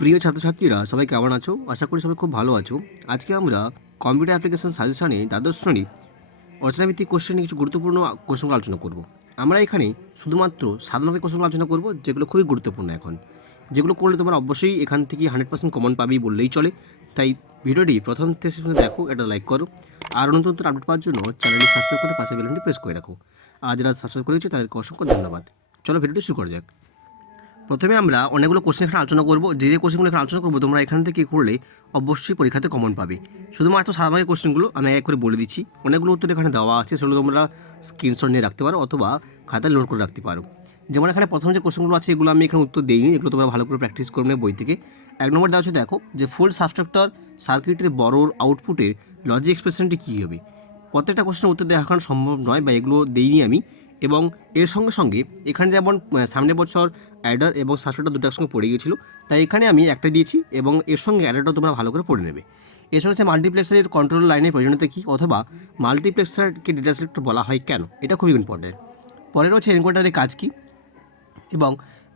প্রিয় ছাত্রছাত্রীরা সবাই কেমন আছো? আশা করি সবাই খুব ভালো আছো। আজকে আমরা কম্পিউটার অ্যাপ্লিকেশন সাজেশনে দ্বাদশ শ্রেণী রচনাভিত্তিক কোশ্চেন নিয়ে কিছু গুরুত্বপূর্ণ কোশ্চেনগুলো আলোচনা করব। আমরা এখানে শুধুমাত্র সাধারণ কোশ্চেনগুলো আলোচনা করব, যেগুলো খুবই গুরুত্বপূর্ণ এখন, যেগুলো করলে তোমরা অবশ্যই এখান থেকে 100% কমন পাবেই বললেই চলে। তাই ভিডিওটি প্রথম থেকে শেষ পর্যন্ত দেখো, এটা লাইক করো, আর নতুন নতুন আপডেট পাওয়ার জন্য চ্যানেলটি সাবস্ক্রাইব করে পাশে বেল আইকনটি প্রেস করে রাখো। আর যারা সাবস্ক্রাইব করেছো তাদেরকে অসংখ্য ধন্যবাদ। চলো ভিডিওটি শুরু করা যাক। প্রথমে আমরা অনেকগুলো কোশ্চেন এখানে আলোচনা করব। যে কোশ্চেনগুলো এখানে আলোচনা করবো তোমরা এখান থেকে করলে অবশ্যই পরীক্ষাতে কমন পাবে। শুধুমাত্র সাধারণ কোশ্চেনগুলো আমি এক করে বলে দিচ্ছি, অনেকগুলো উত্তর এখানে দেওয়া আছে, সেগুলো তোমরা স্ক্রিনশট নিয়ে রাখতে পারো অথবা খাতায় নোট করে রাখতে পারো। যেমন এখানে প্রথম যে কোশ্চেনগুলো আছে এগুলো আমি এখানে উত্তর দিইনি, এগুলো তোমরা ভালো করে প্র্যাকটিস করে নেবে বই থেকে। 1 নম্বর দেওয়া হচ্ছে, দেখো যে ফুল সাবস্ট্রাক্টর সার্কিটের বড় আউটপুটের লজিক এক্সপ্রেশনটি কী হবে। প্রত্যেকটা কোশ্চেনের উত্তর দেওয়া এখন সম্ভব নয় বা এগুলো দিইনি আমি। এবং এর সঙ্গে সঙ্গে এখানে যেমন সামনের বছর অ্যাডার এবং সাবস্ট্রাক্টর দুটো একসঙ্গে পড়ে গিয়েছিল, তাই এখানে আমি একটা দিয়েছি এবং এর সঙ্গে অ্যাডারটাও তোমরা ভালো করে পড়ে নেবে। এর সঙ্গে মাল্টিপ্লেক্সারের কন্ট্রোল লাইনের প্রয়োজনীয়তা কী, অথবা মাল্টিপ্লেক্সারকে ডেটা সিলেক্টর বলা হয় কেন, এটা খুবই ইম্পর্টেন্ট। পরের হচ্ছে এনকোডারের কাজ কী এবং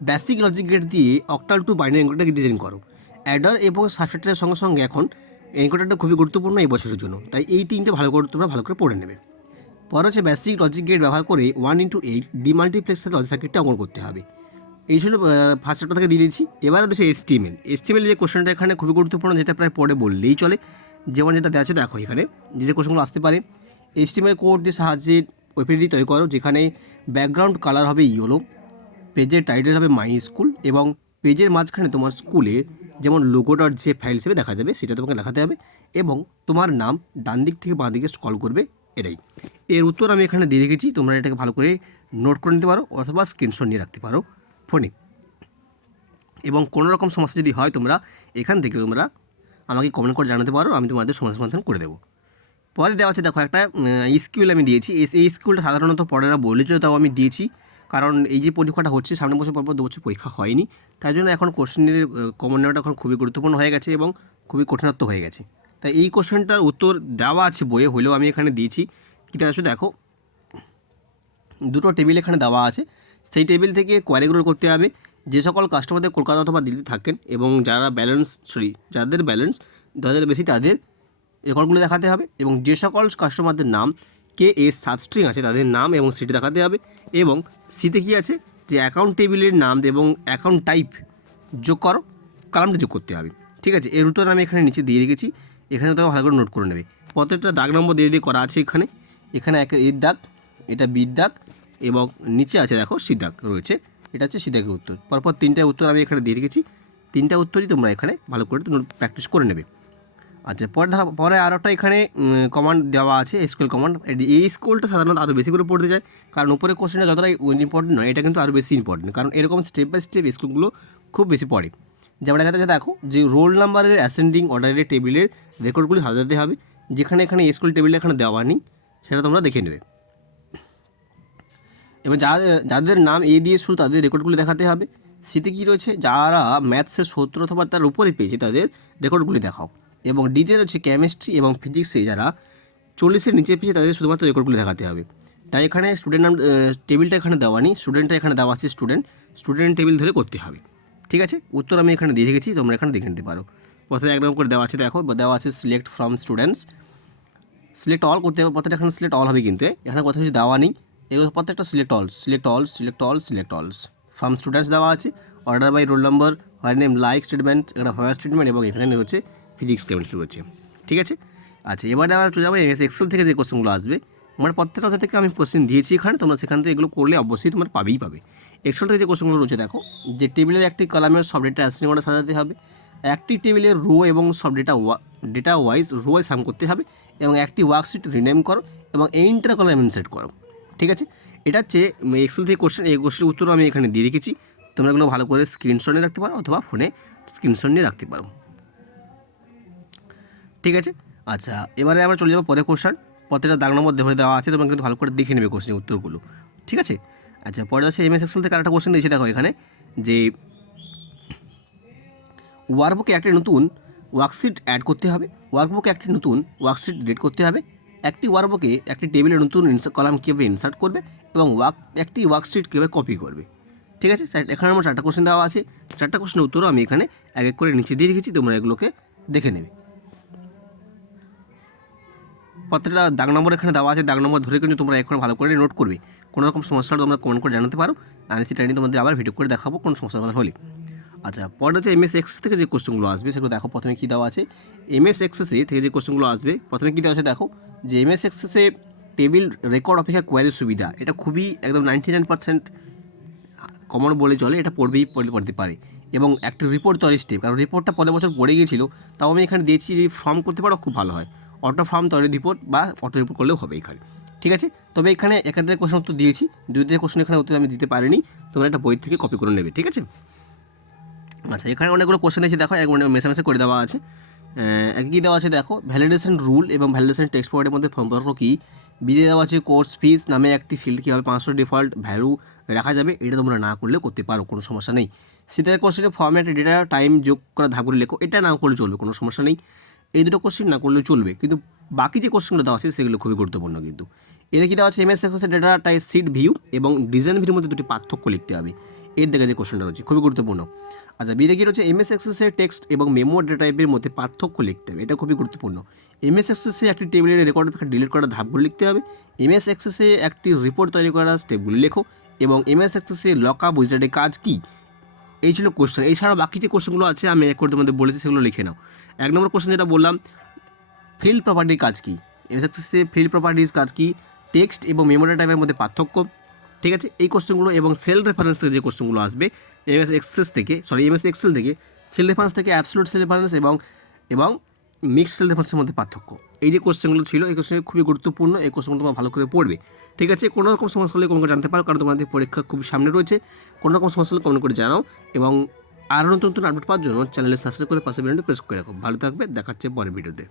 বেসিক লজিক গেট দিয়ে অক্টাল টু বাইনারি এনকোডারকে ডিজাইন করো। অ্যাডার এবং সাবস্ট্রাক্টরের সঙ্গে সঙ্গে এখন এনকোডারটা খুবই গুরুত্বপূর্ণ এই বছরের জন্য, তাই এই তিনটে তোমরা ভালো করে পড়ে নেবে। পরে হচ্ছে বেসিক লজিক গেট ব্যবহার করে 1x8 ডিমাল্টিপ্লেক্সার লজিক সার্কিটটা অঙ্কন করতে হবে। এই ছিল ফার্স্ট চ্যাপ্টার থেকে দিয়ে দিয়েছি। এবার হচ্ছে এসটিএমএল যে কোশ্চেনটা এখানে খুবই গুরুত্বপূর্ণ, যেটা প্রায় পরে বললেই চলে। যেমন যেটা দেওয়া আছে দেখো এখানে যে কোশ্চেনগুলো আসতে পারে। এসটিএমএল কোড দিয়ে সাহায্যে ওয়েবসাইটটি তৈরি করো, যেখানে ব্যাকগ্রাউন্ড কালার হবে ইয়েলো, পেজের টাইটেল হবে মাই স্কুল এবং পেজের মাঝখানে তোমার স্কুলে যেমন লোগোটার যে ফাইল হিসেবে দেখা যাবে সেটা তোমাকে দেখাতে হবে এবং তোমার নাম ডান দিক থেকে বাঁ দিকে স্ক্রল করবে, এটাই। এর উত্তর আমি এখানে দিয়ে রেখেছি, তোমরা এটাকে ভালো করে নোট করে নিতে পারো অথবা স্ক্রিনশট নিয়ে রাখতে পারো ফোনে। এবং কোনো রকম সমস্যা যদি হয় তোমরা এখান থেকে আমাকে কমেন্ট করে জানাতে পারো, আমি তোমাদের সমস্যা সমাধান করে দেবো। পরে দেওয়া আছে দেখো একটা স্কিল আমি দিয়েছি। এই স্কিলটা সাধারণত পড়ে না বলেছ, তাও আমি দিয়েছি, কারণ এই যে পরীক্ষাটা হচ্ছে সামনে বছর পর 2 বছর পরীক্ষা হয়নি, তাই জন্য এখন কোশ্চেনের কমন নেওয়াটা এখন খুবই গুরুত্বপূর্ণ হয়ে গেছে এবং খুবই কঠিনত্ব হয়ে গেছে। তাই এই কোশ্চেনটার উত্তর দেওয়া আছে বইয়ে, হলেও আমি এখানে দিয়েছি। কী দেওয়া আছে দেখো, দুটো টেবিল এখানে দেওয়া আছে, সেই টেবিল থেকে কোয়ারিগুলো করতে হবে। যে সকল কাস্টমারদের কলকাতা অথবা দিল্লিতে থাকেন এবং যাদের ব্যালেন্স 10,000 বেশি তাদের রেকর্ডগুলো দেখাতে হবে, এবং যে সকল কাস্টমারদের নাম KS সাবস্ট্রিং আছে তাদের নাম এবং সিটি দেখাতে হবে। এবং সিতে কী আছে যে অ্যাকাউন্ট টেবিলের নাম এবং অ্যাকাউন্ট টাইপ যোগ করো, কালামটা যোগ করতে হবে। ঠিক আছে, এর উত্তর আমি এখানে নিচে দিয়ে রেখেছি, এখানে তো ভালো করে নোট করে নেবে। প্রত্যেকটা দাগ নম্বর দিয়ে করা আছে এখানে। এখানে এর দাগ, এটা বির দাগ এবং নিচে আছে দেখো সি দাগ রয়েছে, এটা হচ্ছে সি দাগের উত্তর। পরপর 3টা উত্তর আমি এখানে দিয়ে রেখেছি, 3টা উত্তরই তোমরা এখানে ভালো করে প্র্যাকটিস করে নেবে। আচ্ছা, পরে আরও একটা এখানে কমান্ড দেওয়া আছে, এসকিউএল কমান্ড। এই স্কুলটা সাধারণত আরও বেশি করে পড়তে যায়, কারণ উপরে কোশ্চেনটা যতটাই ইম্পর্টেন্ট নয়, এটা কিন্তু আরও বেশি ইম্পর্টেন্ট, কারণ এরকম স্টেপ বাই স্টেপ স্কুলগুলো খুব বেশি পড়ে। যেমন এখানে দেখো যে রোল নাম্বারের অ্যাসেন্ডিং অর্ডারের টেবিলের রেকর্ডগুলি সাজাতে হবে, যেখানে এখানে স্কুল টেবিলটা এখানে দেওয়া নেই, সেটা তোমরা দেখে নেবে। এবং যাদের নাম এ দিয়ে শুরু তাদের রেকর্ডগুলি দেখাতে হবে। সিতে কী রয়েছে, যারা ম্যাথসের 70 অথবা তার উপরে পেয়েছে তাদের রেকর্ডগুলি দেখাও। এবং ডিতে রয়েছে কেমিস্ট্রি এবং ফিজিক্সে যারা 40-এর নিচে পেয়েছে তাদের শুধুমাত্র রেকর্ডগুলি দেখাতে হবে। তাই এখানে স্টুডেন্ট নাম টেবিলটা এখানে দেওয়া নেই, স্টুডেন্টটা এখানে দেওয়া আছে, স্টুডেন্ট টেবিল ধরে করতে হবে। ঠিক আছে, উত্তর আমি এখানে দিয়ে রেখেছি, তোমরা এখানে দেখে নিতে পারো। প্রথমে একদম করে দেওয়া আছে দেখো, দেওয়া আছে select from students, select all করতে হবে। প্রত্যেকটা এখানে সিলেক্ট অল হবে, কিন্তু এখানে কথা কিছু দেওয়া নেই, এগুলো প্রত্যেকটা সিলেক্ট অলস ফ্রম স্টুডেন্টস দেওয়া আছে। Order by roll number, where name, like statement, এখানে হোয়ার স্টেটমেন্ট এবং এখানে হচ্ছে ফিজিক্স কেমিস্ট্রি রয়েছে। ঠিক আছে, আচ্ছা এবারে আমরা চলে যাবো এক্সেল থেকে যে কোশ্চেনগুলো আসবে। আমার প্রত্যেকটা থেকে আমি কোশ্চেন দিয়েছি এখানে, তোমরা সেখান থেকে এগুলো করলে অবশ্যই তোমরা পাবে। এক্সেল থেকে যে কোশ্চেনগুলো রয়েছে দেখো, যে টেবিলের একটি কলামের সব ডেটা অ্যাসেন্ডিং অর্ডারে সাজাতে হবে, একটি টেবিলের রো এবং সব ডেটা ওয়াইজ সাম করতে হবে, এবং একটি ওয়ার্কশিট রিনেম করো এবং ইন্টার কলাম ইনসার্ট করো। ঠিক আছে, এটা হচ্ছে এক্সেল থেকে কোশ্চেন। এই কোশ্চেনের উত্তর আমি এখানে দিয়ে রেখেছি, তোমরা এগুলো ভালো করে স্ক্রিনশট নিয়ে রাখতে পারো অথবা ফোনে স্ক্রিনশট নিয়ে রাখতে পারো। ঠিক আছে, আচ্ছা এবারে আমরা চলে যাবো পরে কোশ্চেন। প্রত্যেকটা দাগ নম্বর ধরে দেওয়া আছে, তোমরা কিন্তু ভালো করে দেখে নেবে কোশ্চেনের উত্তরগুলো। ঠিক আছে, আচ্ছা পরে আছে MS এক্সেল থেকে আরেকটা কোশ্চেন দিয়েছি দেখো এখানে, যে ওয়ার্কবুকে একটি নতুন ওয়ার্কশিট অ্যাড করতে হবে, ওয়ার্কবুকে একটি নতুন ওয়ার্কশিট ডিলিট করতে হবে, একটি ওয়ার্কবুকে একটি টেবিলে নতুন কলাম কীভাবে ইনসার্ট করবে এবং একটি ওয়ার্কশিট কীভাবে কপি করবে। ঠিক আছে, এখানে আমার 4টা কোশ্চেন দেওয়া আছে। 4টা কোশ্চেনের উত্তরও আমি এখানে এক এক করে নিচে দিয়ে রেখেছি, তোমরা এগুলোকে দেখে নেবে। প্রত্যেকটা দাগ নম্বর এখানে দেওয়া আছে, দাগ নম্বর ধরে কিন্তু তোমরা এখন ভালো করে নোট করবে। কোনো রকম সমস্যা তোমরা কমেন্ট করে জানাতে পারো, আমি সেটা নিয়ে তোমাদের আবার ভিডিও করে দেখাবো কোনো সমস্যার কথা হলে। আচ্ছা, পরে হচ্ছে এমএস এক্সেস থেকে যে কোশ্চেনগুলো আসবে সেগুলো দেখো। প্রথমে কী দেওয়া আছে, এমএস এক্সেসে থেকে যে কোশ্চেনগুলো আসবে প্রথমে কী দেওয়া আছে দেখো, যে এমএস এক্সেসে টেবিল রেকর্ড অপেক্ষা কোয়ারির সুবিধা, এটা খুবই একদম 99% কমন বলে চলে, এটা পড়তে পারে। এবং একটা রিপোর্ট তৈরি স্টেপ, কারণ রিপোর্টটা পরের বছর পড়ে গিয়েছিল, তাও আমি এখানে দিয়েছি, যদি ফর্ম করতে পারো খুব ভালো হয়। অটো ফর্ম তৈরি রিপোর্ট বা অটো রিপোর্ট করলেও হবে এখানে, ঠিক আছে। তবে এখানে একাধিক কোশ্চেন উত্তর দিয়েছি, 2টা কোশ্চেন এখানে উত্তর আমি দিতে পারিনি, তোমরা একটা বই থেকে কপি করে নেবে, ঠিক আছে। আচ্ছা, এখানে অনেকগুলো কোশ্চেন আছে দেখো, এক মেশামেশি করে দেওয়া আছে। কী দেওয়া আছে দেখো, ভ্যালিডেশন রুল এবং ভ্যালিডেশন টেক্সট ফরওয়ার্ডের মধ্যে সম্পর্ক কী। বিয়ে দেওয়া আছে কোর্স ফিস নামে একটি ফিল্ড কীভাবে 500 ডিফল্ট ভ্যালু রাখা যাবে, এটা তোমরা না করলে করতে পারো, কোনো সমস্যা নেই। শীতের কোশ্চেনের ফর্ম্যাট ডেটা টাইম যোগ করা ধাপগুলো লেখো, এটা না করলে চলবে, কোনো সমস্যা নেই। এই দুটো কোশ্চেন না করলে চলবে, কিন্তু বাকি যে কোশ্চেনগুলো দেওয়া আছে সেগুলো খুবই গুরুত্বপূর্ণ। কিন্তু এদের কী দেওয়া আছে, এমএস এক্সেসের ডেটা টাইপ সিট ভিউ এবং ডিজাইন ভিউর মধ্যে দুটি পার্থক্য লিখতে হবে, এর দেখে যে কোশ্চেনটা রয়েছে খুবই গুরুত্বপূর্ণ। আচ্ছা, বিরে কী রয়েছে, এমএস এক্সেসের টেক্সট এবং মেমো ডেটা টাইপের মধ্যে পার্থক্য লিখতে হবে, এটা খুবই গুরুত্বপূর্ণ। এমএস এক্সেসে একটি টেবিলের রেকর্ড ডিলিট করা ধাপগুলো লিখতে হবে। এমএস এক্সেসে একটি রিপোর্ট তৈরি করার স্টেপগুলি লেখো, এবং এমএস এক্সেসে লকআপ উইজার্ডের কাজ কী, এই ছিল কোশ্চেন। এছাড়া বাকি যে কোশ্চেনগুলো আছে আমি এক করে তোমাদের বলেছি, সেগুলো লিখে নাও। 1 নম্বর কোশ্চেন যেটা বললাম, ফিল্ড প্রপার্টির কাজ কী, এমএস এক্সেসে ফিল্ড প্রপার্টির কাজ কী, টেক্সট এবং মেমো ডেটা টাইপের মধ্যে পার্থক্য, ঠিক আছে। এই কোশ্চেনগুলো এবং সেল রেফারেন্স থেকে যে কোশ্চেনগুলো আসবে এমএস এক্সেল থেকে সেল রেফারেন্স থেকে অ্যাবসলিউট সেল রেফারেন্স এবং মিক্সড সেল রেফারেন্সের মধ্যে পার্থক্য, এই যে কোশ্চেনগুলো ছিল এই কোশ্চেন খুবই গুরুত্বপূর্ণ। এই কোশ্চেনগুলো তোমরা ভালো করে পড়বে, ঠিক আছে। কোনো রকম সমস্যা হলে কমেন্ট করে জানতে পারো, কারণ তোমাদের পরীক্ষা খুব সামনে রয়েছে। কোনো রকম সমস্যা হলে কমেন্ট করে জানাও, এবং আরও নতুন নতুন আপডেট পাওয়ার জন্য চ্যানেলে সাবস্ক্রাইব করে পাশে বেলটি প্রেস করে রাখো। ভালো থাকবে, দেখাচ্ছে পরের ভিডিওতে।